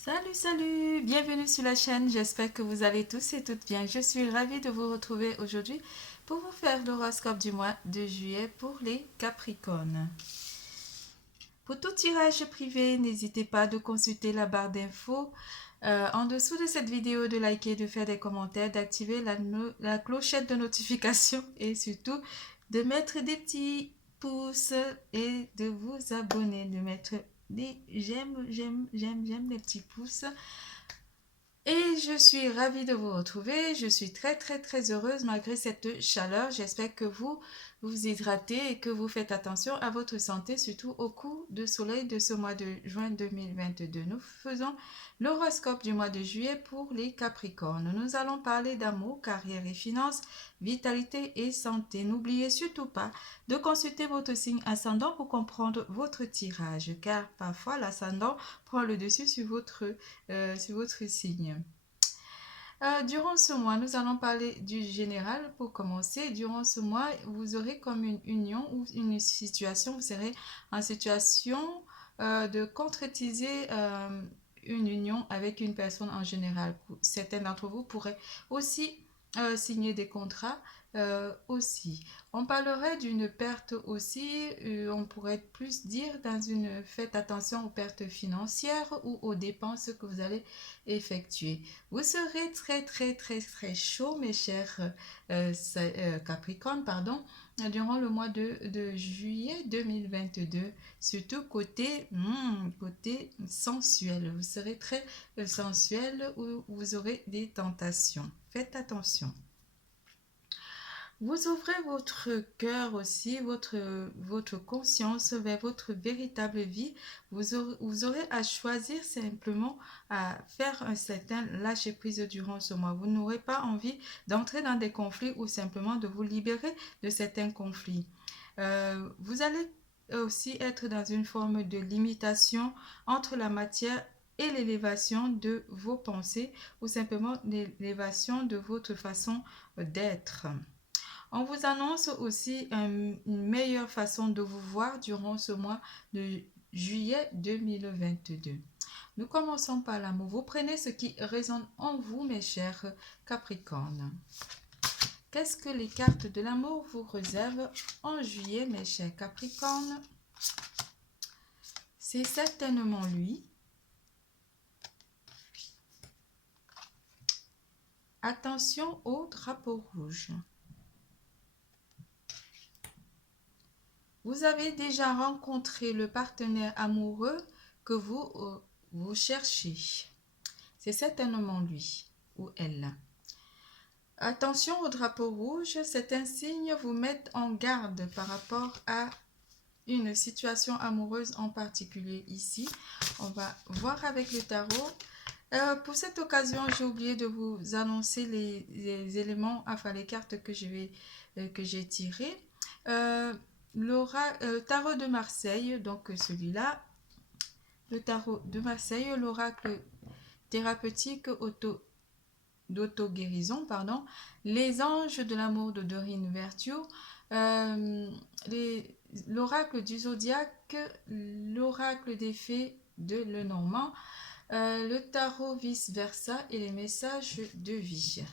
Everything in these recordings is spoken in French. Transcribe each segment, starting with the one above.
Salut, bienvenue sur la chaîne, j'espère que vous allez tous et toutes bien. Je suis ravie de vous retrouver aujourd'hui pour vous faire l'horoscope du mois de juillet pour les Capricornes. Pour tout tirage privé, n'hésitez pas de consulter la barre d'infos en dessous de cette vidéo, de liker, de faire des commentaires, d'activer la clochette de notification et surtout de mettre des petits pouces et de vous abonner, de mettre des j'aime, les petits pouces. Et je suis ravie de vous retrouver. Je suis très heureuse malgré cette chaleur. J'espère que vous vous hydratez et que vous faites attention à votre santé, surtout au coup de soleil de ce mois de juin 2022. Nous faisons l'horoscope du mois de juillet pour les Capricornes. Nous allons parler d'amour, carrière et finances, vitalité et santé. N'oubliez surtout pas de consulter votre signe ascendant pour comprendre votre tirage, car parfois l'ascendant prend le dessus sur votre signe. Durant ce mois, nous allons parler du général pour commencer. Durant ce mois, vous aurez comme une union ou une situation, vous serez en situation de concrétiser une union avec une personne en général. Certains d'entre vous pourraient aussi signer des contrats aussi. On parlerait d'une perte aussi, on pourrait plus dire dans une faites attention aux pertes financières ou aux dépenses que vous allez effectuer. Vous serez très chaud, mes chers Capricorne, pardon, durant le mois de juillet 2022, surtout côté sensuel. Vous serez très sensuel ou vous aurez des tentations. Faites attention. Vous ouvrez votre cœur aussi, votre conscience vers votre véritable vie. Vous aurez à choisir simplement à faire un certain lâcher-prise durant ce mois. Vous n'aurez pas envie d'entrer dans des conflits ou simplement de vous libérer de certains conflits. Vous allez aussi être dans une forme de limitation entre la matière et l'élévation de vos pensées ou simplement l'élévation de votre façon d'être. On vous annonce aussi une meilleure façon de vous voir durant ce mois de juillet 2022. Nous commençons par l'amour. Vous prenez ce qui résonne en vous, mes chers Capricornes. Qu'est-ce que les cartes de l'amour vous réservent en juillet, mes chers Capricornes? C'est certainement lui. Attention au drapeau rouge. Vous avez déjà rencontré le partenaire amoureux que vous cherchez. C'est certainement lui ou elle. Attention au drapeau rouge, c'est un signe vous met en garde par rapport à une situation amoureuse en particulier ici. On va voir avec le tarot. Pour cette occasion, j'ai oublié de vous annoncer les éléments, enfin les cartes que j'ai tirées. Tarot de Marseille, donc celui-là, le tarot de Marseille, l'oracle thérapeutique d'auto-guérison, les anges de l'amour de Dorine Virtue, l'oracle du zodiaque, l'oracle des fées de Lenormand, le tarot vice-versa et les messages de vie.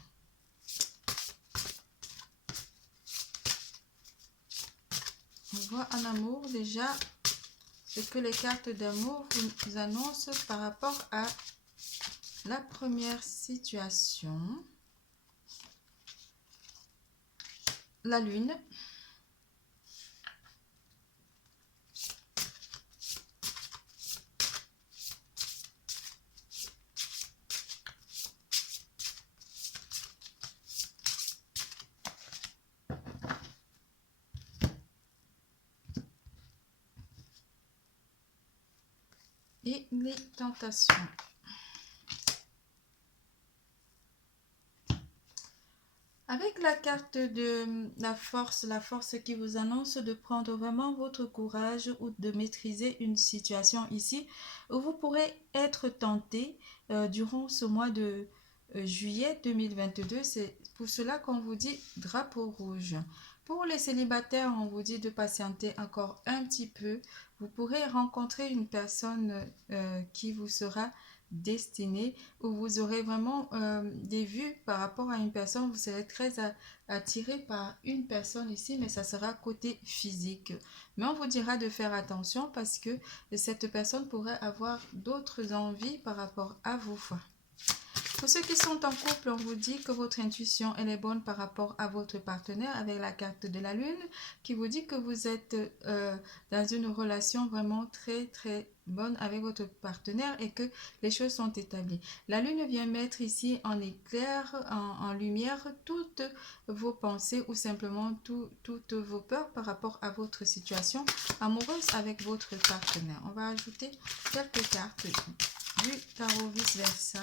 On voit en amour déjà ce que les cartes d'amour vous annoncent par rapport à la première situation. La lune. Et les tentations. Avec la carte de la force qui vous annonce de prendre vraiment votre courage ou de maîtriser une situation ici, où vous pourrez être tenté durant ce mois de juillet 2022. C'est pour cela qu'on vous dit drapeau rouge. Pour les célibataires, on vous dit de patienter encore un petit peu. Vous pourrez rencontrer une personne qui vous sera destinée, où vous aurez vraiment des vues par rapport à une personne. Vous serez très attiré par une personne ici, mais ça sera côté physique. Mais on vous dira de faire attention parce que cette personne pourrait avoir d'autres envies par rapport à vous. Pour ceux qui sont en couple, on vous dit que votre intuition elle est bonne par rapport à votre partenaire avec la carte de la lune qui vous dit que vous êtes dans une relation vraiment très bonne avec votre partenaire et que les choses sont établies. La lune vient mettre ici en éclair, en lumière toutes vos pensées ou simplement toutes vos peurs par rapport à votre situation amoureuse avec votre partenaire. On va ajouter quelques cartes du tarot vice-versa.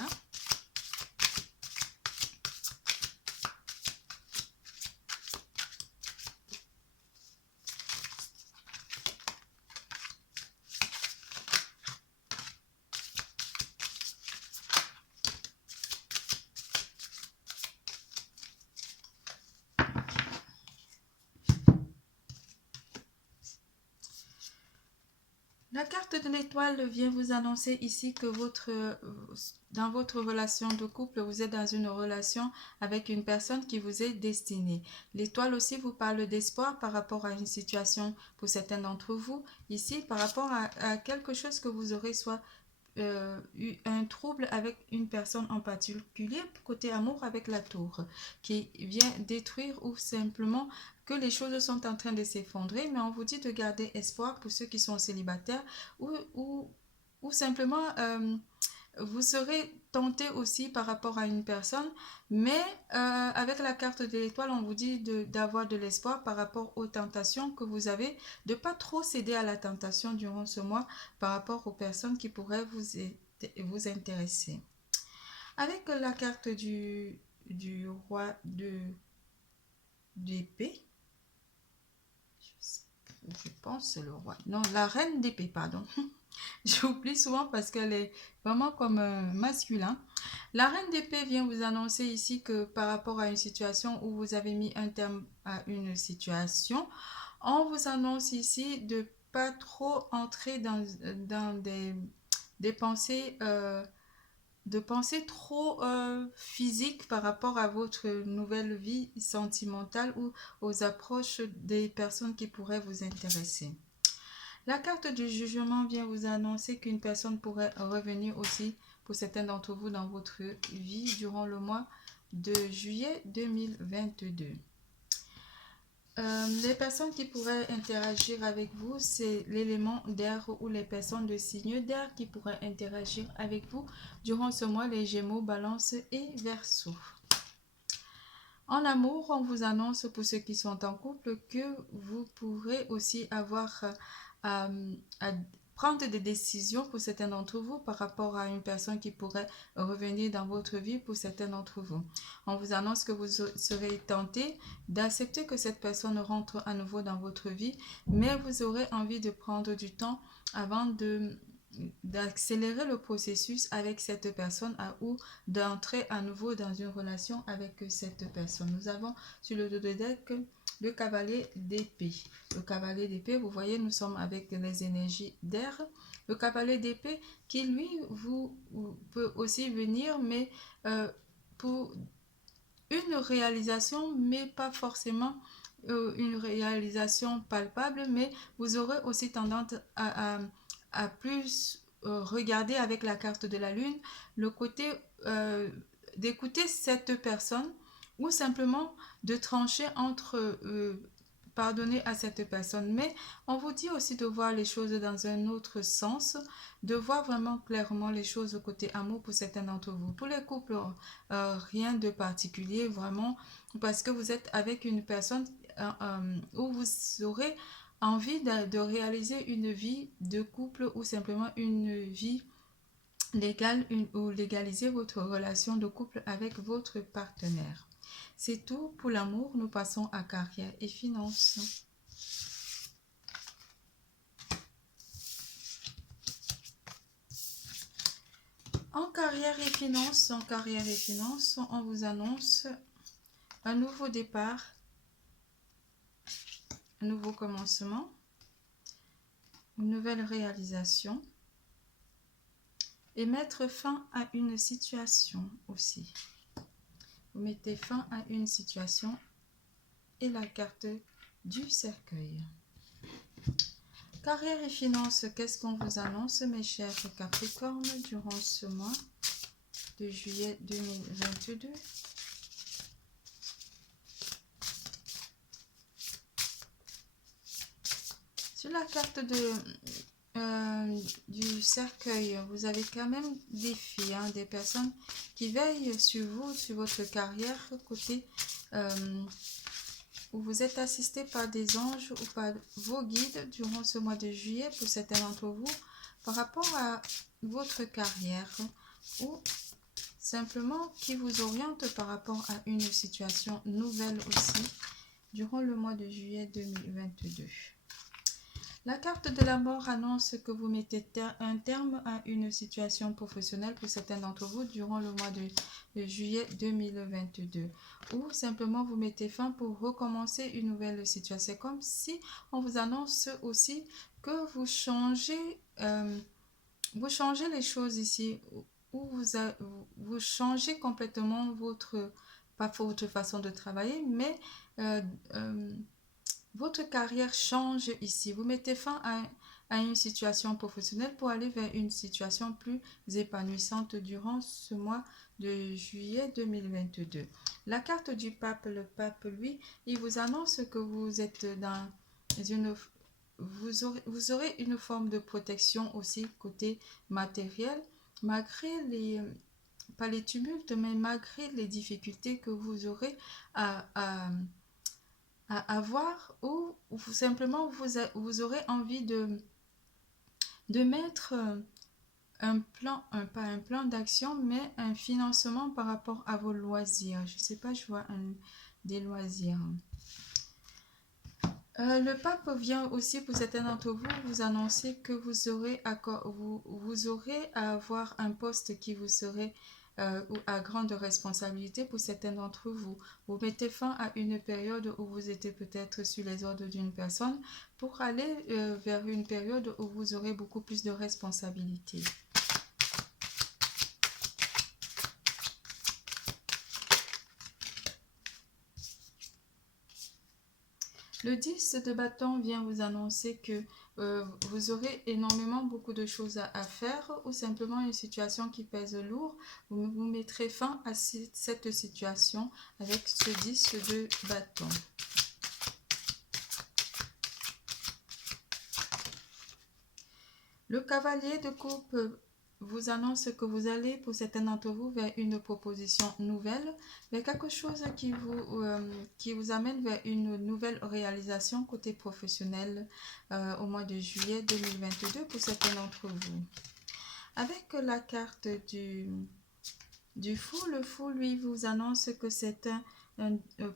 La carte de l'étoile vient vous annoncer ici que dans votre relation de couple, vous êtes dans une relation avec une personne qui vous est destinée. L'étoile aussi vous parle d'espoir par rapport à une situation pour certains d'entre vous. Ici, par rapport à quelque chose que vous aurez soit eu un trouble avec une personne en particulier, côté amour avec la tour, qui vient détruire ou simplement que les choses sont en train de s'effondrer, mais on vous dit de garder espoir pour ceux qui sont célibataires ou simplement vous serez tenté aussi par rapport à une personne, mais avec la carte de l'étoile, on vous dit d'avoir de l'espoir par rapport aux tentations que vous avez, de ne pas trop céder à la tentation durant ce mois par rapport aux personnes qui pourraient vous intéresser. Avec la carte du roi d'épée, je pense c'est le roi, non, la reine d'épée, pardon. J'oublie souvent parce qu'elle est vraiment comme masculin. La reine d'épée vient vous annoncer ici que par rapport à une situation où vous avez mis un terme à une situation, on vous annonce ici de pas trop entrer dans des pensées de pensées trop physiques par rapport à votre nouvelle vie sentimentale ou aux approches des personnes qui pourraient vous intéresser. La carte du jugement vient vous annoncer qu'une personne pourrait revenir aussi pour certains d'entre vous dans votre vie durant le mois de juillet 2022. Les personnes qui pourraient interagir avec vous, c'est l'élément d'air ou les personnes de signe d'air qui pourraient interagir avec vous durant ce mois, les Gémeaux, Balance et Verseau. En amour, on vous annonce pour ceux qui sont en couple que vous pourrez aussi avoir à prendre des décisions pour certains d'entre vous par rapport à une personne qui pourrait revenir dans votre vie pour certains d'entre vous. On vous annonce que vous serez tenté d'accepter que cette personne rentre à nouveau dans votre vie, mais vous aurez envie de prendre du temps avant d'accélérer le processus avec cette personne ou d'entrer à nouveau dans une relation avec cette personne. Nous avons sur le dos de deck le cavalier d'épée. Le cavalier d'épée, vous voyez, nous sommes avec les énergies d'air. Le cavalier d'épée qui, lui, vous peut aussi venir, mais pour une réalisation, mais pas forcément une réalisation palpable, mais vous aurez aussi tendance à plus regarder avec la carte de la lune le côté d'écouter cette personne ou simplement de trancher entre pardonner à cette personne. Mais on vous dit aussi de voir les choses dans un autre sens, de voir vraiment clairement les choses côté amour pour certains d'entre vous. Pour les couples, rien de particulier vraiment, parce que vous êtes avec une personne où vous aurez envie de réaliser une vie de couple ou simplement une vie légale ou légaliser votre relation de couple avec votre partenaire. C'est tout pour l'amour. Nous passons à carrière et finances. En carrière et finances, on vous annonce un nouveau départ, un nouveau commencement, une nouvelle réalisation, et mettre fin à une situation aussi. Vous mettez fin à une situation et la carte du cercueil. Carrière et finances, qu'est-ce qu'on vous annonce, mes chers Capricornes, durant ce mois de juillet 2022? Sur la carte du cercueil, vous avez quand même des filles, hein, des personnes qui veillent sur vous, sur votre carrière, côté où vous êtes assisté par des anges ou par vos guides durant ce mois de juillet pour certains d'entre vous par rapport à votre carrière ou simplement qui vous oriente par rapport à une situation nouvelle aussi durant le mois de juillet 2022. La carte de la mort annonce que vous mettez un terme à une situation professionnelle pour certains d'entre vous durant le mois de juillet 2022. Ou simplement vous mettez fin pour recommencer une nouvelle situation. C'est comme si on vous annonce aussi que vous changez les choses ici. Ou vous changez complètement pas votre façon de travailler, mais votre carrière change ici. Vous mettez fin à une situation professionnelle pour aller vers une situation plus épanouissante durant ce mois de juillet 2022. La carte du pape, le pape, lui, il vous annonce que vous êtes dans une... Vous aurez une forme de protection aussi côté matériel, malgré pas les tumultes, mais malgré les difficultés que vous aurez à avoir ou simplement vous aurez envie de mettre un plan, pas un plan d'action, mais un financement par rapport à vos loisirs. Je ne sais pas, je vois des loisirs. Le pape vient aussi pour certains d'entre vous vous annoncer que vous aurez à avoir un poste qui vous serait ou à grande responsabilité pour certains d'entre vous. Vous mettez fin à une période où vous étiez peut-être sur les ordres d'une personne pour aller vers une période où vous aurez beaucoup plus de responsabilités. Le 10 de bâton vient vous annoncer que vous aurez beaucoup de choses à faire ou simplement une situation qui pèse lourd. Vous mettrez fin à cette situation avec ce 10 de bâton. Le cavalier de coupe vous annonce que vous allez, pour certains d'entre vous, vers une proposition nouvelle, vers quelque chose qui vous amène vers une nouvelle réalisation côté professionnel au mois de juillet 2022 pour certains d'entre vous. Avec la carte du fou, le fou, lui, vous annonce que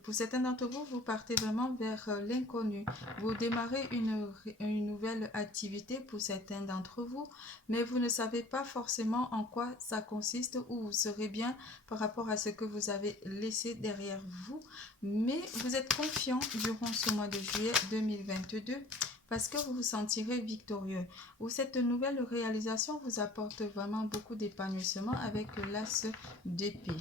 pour certains d'entre vous, vous partez vraiment vers l'inconnu. Vous démarrez une nouvelle activité pour certains d'entre vous, mais vous ne savez pas forcément en quoi ça consiste ou vous serez bien par rapport à ce que vous avez laissé derrière vous. Mais vous êtes confiant durant ce mois de juillet 2022 parce que vous vous sentirez victorieux. Ou cette nouvelle réalisation vous apporte vraiment beaucoup d'épanouissement avec l'as d'épée.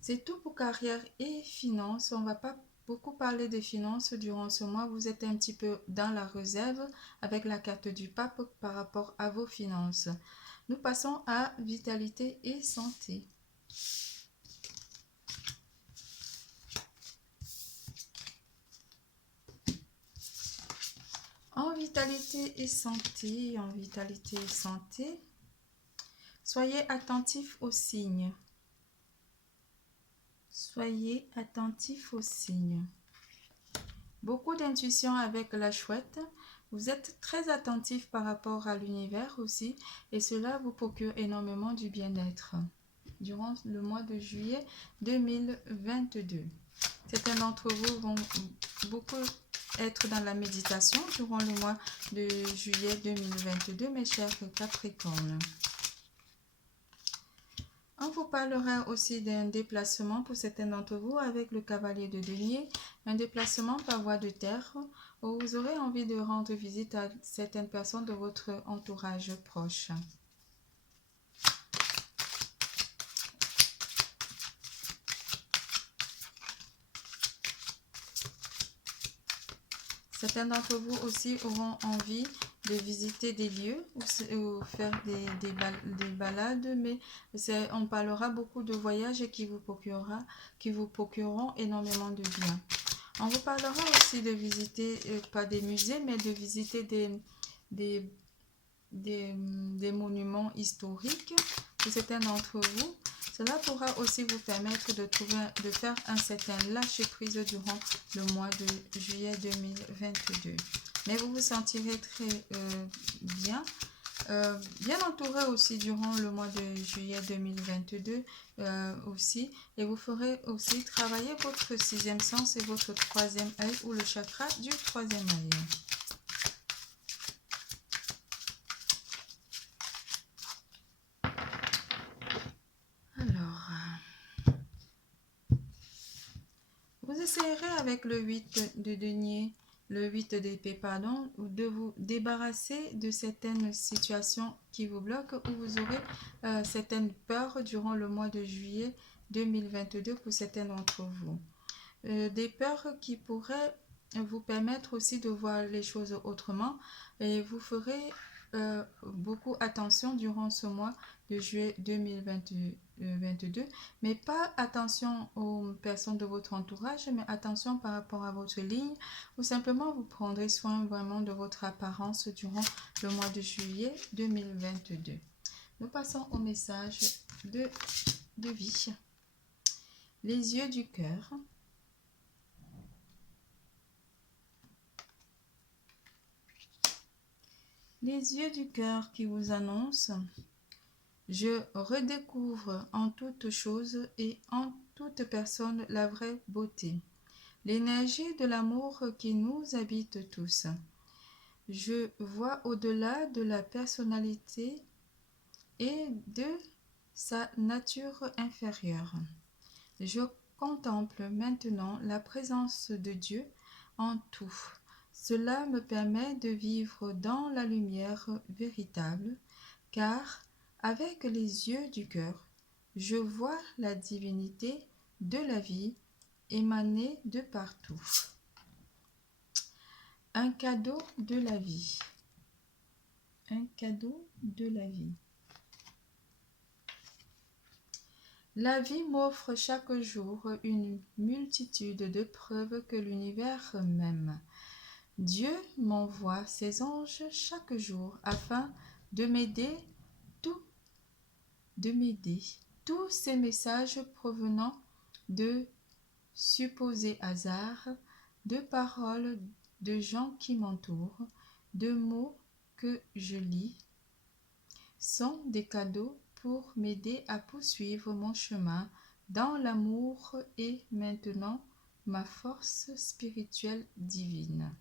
C'est tout pour carrière et finances. On ne va pas beaucoup parler des finances durant ce mois. Vous êtes un petit peu dans la réserve avec la carte du pape par rapport à vos finances. Nous passons à vitalité et santé. En vitalité et santé, soyez attentifs aux signes. Soyez attentifs aux signes. Beaucoup d'intuition avec la chouette. Vous êtes très attentif par rapport à l'univers aussi et cela vous procure énormément du bien-être durant le mois de juillet 2022. Certains d'entre vous vont beaucoup être dans la méditation durant le mois de juillet 2022, mes chers Capricornes. On vous parlera aussi d'un déplacement pour certains d'entre vous avec le cavalier de denier, un déplacement par voie de terre où vous aurez envie de rendre visite à certaines personnes de votre entourage proche. Certains d'entre vous aussi auront envie de visiter des lieux ou faire des balades, mais on parlera beaucoup de voyages qui vous procureront énormément de bien. On vous parlera aussi de visiter, pas des musées, mais de visiter des monuments historiques pour certains d'entre vous. Cela pourra aussi vous permettre de faire un certain lâcher-prise durant le mois de juillet 2022. Mais vous vous sentirez très bien entouré aussi durant le mois de juillet 2022 aussi. Et vous ferez aussi travailler votre sixième sens et votre troisième œil ou le chakra du troisième œil. Vous essayerez avec le 8 de denier, le 8 d'épée, pardon, de vous débarrasser de certaines situations qui vous bloquent ou vous aurez certaines peurs durant le mois de juillet 2022 pour certains d'entre vous. Des peurs qui pourraient vous permettre aussi de voir les choses autrement et vous ferez beaucoup attention durant ce mois de juillet 2022, mais pas attention aux personnes de votre entourage, mais attention par rapport à votre ligne, ou simplement vous prendrez soin vraiment de votre apparence durant le mois de juillet 2022. Nous passons au message de vie. Les yeux du cœur. Les yeux du cœur qui vous annoncent: je redécouvre en toute chose et en toute personne la vraie beauté, l'énergie de l'amour qui nous habite tous. Je vois au-delà de la personnalité et de sa nature inférieure. Je contemple maintenant la présence de Dieu en tout. Cela me permet de vivre dans la lumière véritable, car avec les yeux du cœur, je vois la divinité de la vie émaner de partout. Un cadeau de la vie. Un cadeau de la vie. La vie m'offre chaque jour une multitude de preuves que l'univers m'aime. Dieu m'envoie ses anges chaque jour afin de m'aider. Tous ces messages provenant de supposés hasards, de paroles de gens qui m'entourent, de mots que je lis, sont des cadeaux pour m'aider à poursuivre mon chemin dans l'amour et maintenant ma force spirituelle divine.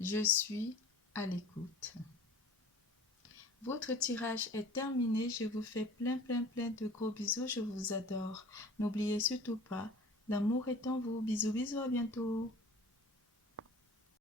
Je suis à l'écoute. Votre tirage est terminé. Je vous fais plein de gros bisous. Je vous adore. N'oubliez surtout pas, l'amour est en vous. Bisous, à bientôt.